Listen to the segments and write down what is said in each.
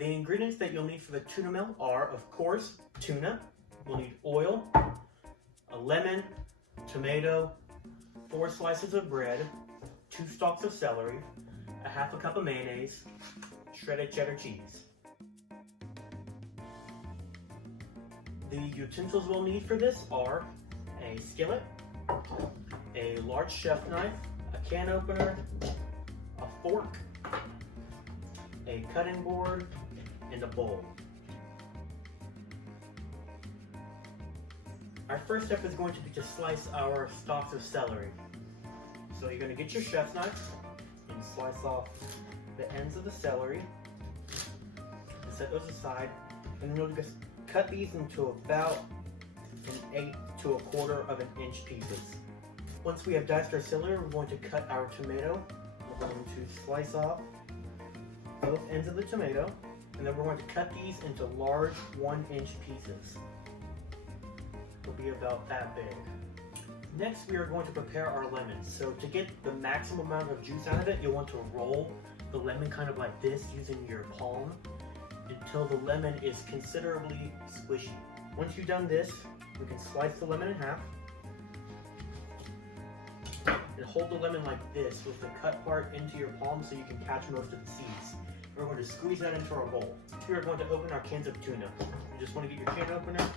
The ingredients that you'll need for the tuna melt are, of course, tuna. We'll need oil, a lemon, tomato, 4 slices of bread, 2 stalks of celery, a half a cup of mayonnaise, shredded cheddar cheese. The utensils we'll need for this are a skillet, a large chef knife, a can opener, a fork, a cutting board, and a bowl. Our first step is going to be to slice our stalks of celery. So you're going to get your chef's knife and slice off the ends of the celery and set those aside. And you'll just cut these into about 1/8 to 1/4 of an inch pieces. Once we have diced our celery, we're going to cut our tomato. We're going to slice off both ends of the tomato, and then we're going to cut these into large 1-inch pieces. It'll be about that big. Next, we are going to prepare our lemon. So to get the maximum amount of juice out of it, you'll want to roll the lemon kind of like this using your palm until the lemon is considerably squishy. Once you've done this, we can slice the lemon in half and hold the lemon like this with the cut part into your palm so you can catch most of the seeds. We're going to squeeze that into our bowl. We are going to open our cans of tuna. You just want to get your can opener,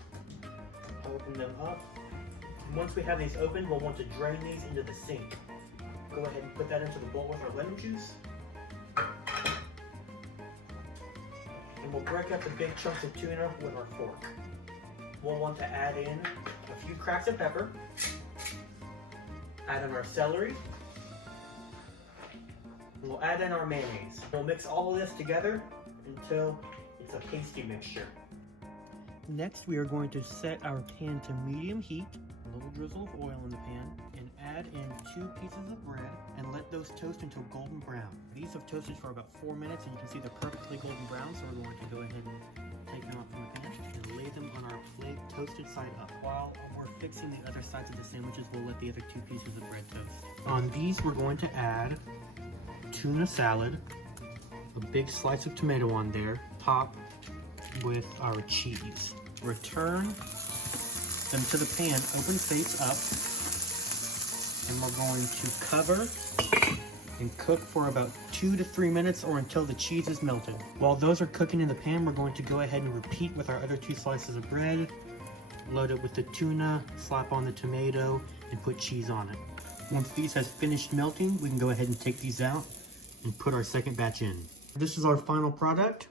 open them up. And once we have these open, we'll want to drain these into the sink. Go ahead and put that into the bowl with our lemon juice. And we'll break up the big chunks of tuna with our fork. We'll want to add in a few cracks of pepper, add in our celery, and we'll add in our mayonnaise. We'll mix all of this together until it's a pasty mixture. Next, we are going to set our pan to medium heat, a little drizzle of oil in the pan, and add in 2 pieces of bread and let those toast until golden brown. These have toasted for about 4 minutes and you can see they're perfectly golden brown, so we're going to go ahead and take them out from the pan and lay them on our plate toasted side up. While we're fixing the other sides of the sandwiches, we'll let the other 2 pieces of bread toast. On these, we're going to add tuna salad, a big slice of tomato on there, top with our cheese. Return them to the pan, open face up, and we're going to cover and cook for about 2 to 3 minutes or until the cheese is melted. While those are cooking in the pan, we're going to go ahead and repeat with our other 2 slices of bread, load it with the tuna, slap on the tomato, and put cheese on it. Once these has finished melting, we can go ahead and take these out and put our second batch in. This is our final product.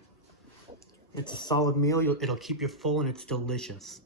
It's a solid meal. It'll keep you full and it's delicious.